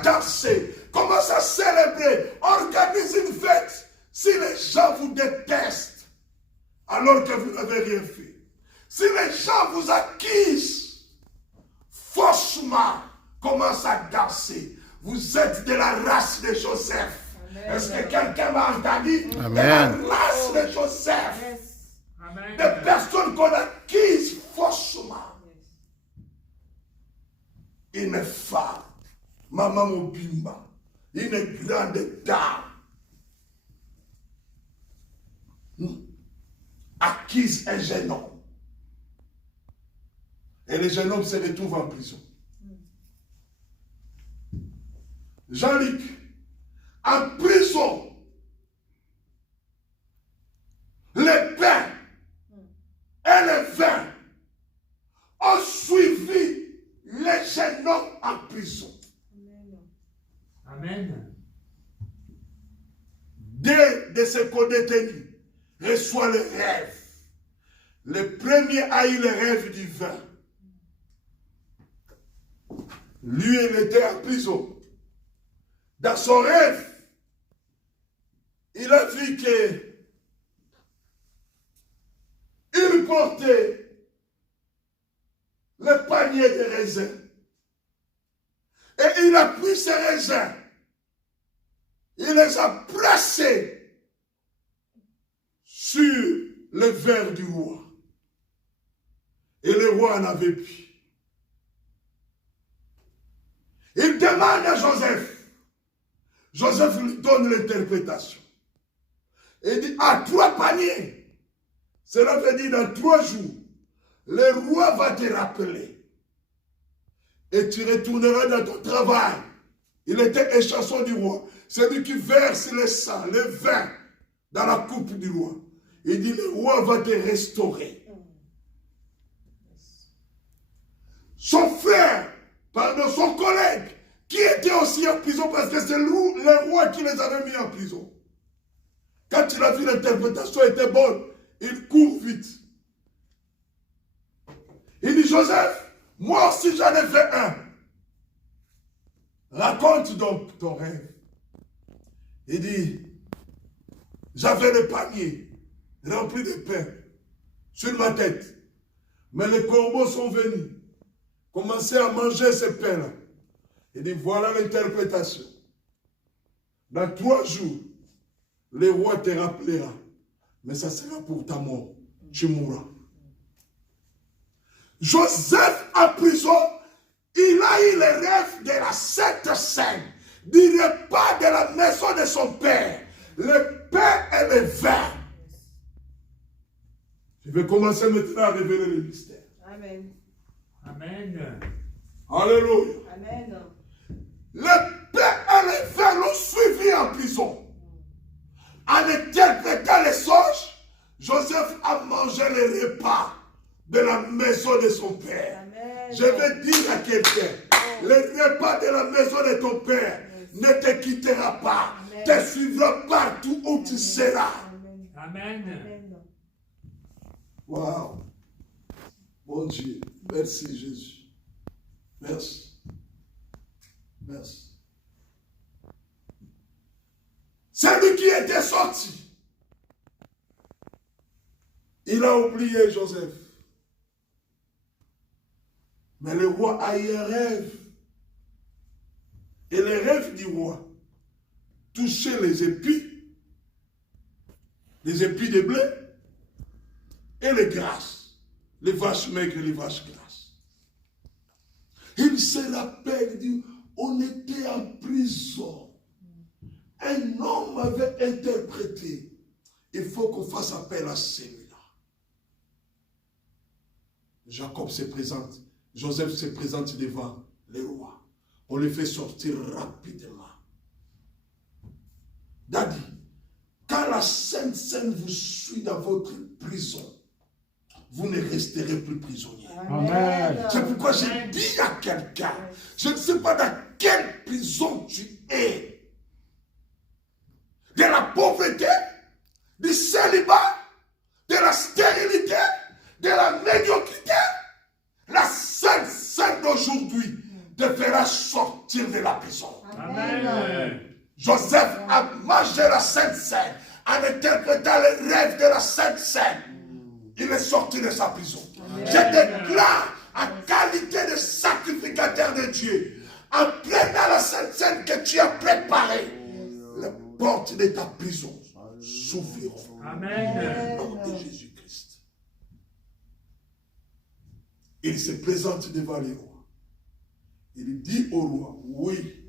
danser, commence à célébrer, organise une fête. Si les gens vous détestent, alors que vous n'avez rien fait, si les gens vous accusent, faussement, commence à danser. Vous êtes de la race de Joseph. Est-ce que quelqu'un m'a entendu? Amen. De la race de Joseph. Yes. Amen. Des personnes qu'on accuse faussement. Une femme, Maman Mobimba, une grande dame, accuse un jeune homme. Et le jeune homme se retrouve en prison. Jean-Luc, en prison, le pain et le vin ont suivi le jeune homme en prison. Amen. Deux de ses co-détenus reçoivent le rêve. Le premier a eu le rêve du vin. Lui, il était en prison. Dans son rêve, il a vu que il portait le panier de raisins. Et il a pris ces raisins. Il les a pressés sur le verre du roi. Et le roi en avait pris. Il demande à Joseph. Joseph lui donne l'interprétation. Il dit, à 3 paniers. Cela veut dire dans 3 jours, le roi va te rappeler. Et tu retourneras dans ton travail. Il était échanson du roi. C'est lui qui verse le sang, le vin dans la coupe du roi. Il dit, le roi va te restaurer. Son frère, pardon, son collègue, qui était aussi en prison parce que c'est le roi qui les avait mis en prison. Quand il a vu l'interprétation était bonne, il court vite. Il dit, Joseph, moi aussi j'en ai fait un. Raconte donc ton rêve. Il dit, j'avais le panier rempli de pain sur ma tête. Mais les corbeaux sont venus, commencer à manger ces pains-là. Il dit, voilà l'interprétation. Dans 3 jours, le roi te rappellera. Mais ça sera pour ta mort. Tu mourras. Joseph en prison, il a eu le rêve de la Sainte Seine, du repas de la maison de son père, le pain et le vin. Je vais commencer maintenant à révéler le mystère. Amen. Amen. Alléluia. Amen. Le pain et le vin l'ont suivi en prison. En interprétant les songes, Joseph a mangé le repas de la maison de son père. Amen. Je vais dire à quelqu'un, le repas de la maison de ton père ne te quittera pas, te suivra partout où tu seras. Amen. Amen. Waouh. Bon Dieu, merci Jésus. Merci. Merci. Celui qui était sorti, il a oublié Joseph. Mais le roi a eu un rêve. Et le rêve du roi touchait les épis de blé et les grasses, les vaches maigres et les vaches grasses. Il se rappelle, dit, on était en prison. Un homme avait interprété. Il faut qu'on fasse appel à celui-là. Jacob se présente. Joseph se présente devant le roi. On le fait sortir rapidement. Daddy, quand la Sainte Seine vous suit dans votre prison, vous ne resterez plus prisonnier. Amen. C'est pourquoi j'ai dit à quelqu'un, je ne sais pas dans quelle prison tu es. De la pauvreté, du célibat, de la stérilité, de la médiocrité. La Sainte Seine d'aujourd'hui te fera sortir de la prison. prison. Amen. Joseph a mangé la Sainte Seine en interprétant les rêves de la Sainte Seine. Il est sorti de sa prison. Je déclare en qualité de sacrificateur de Dieu, en prenant la Sainte Seine que tu as préparée, les portes de ta prison s'ouvriront. Amen. Au nom de Jésus-Christ. Il se présente devant les rois. Il dit au roi, oui,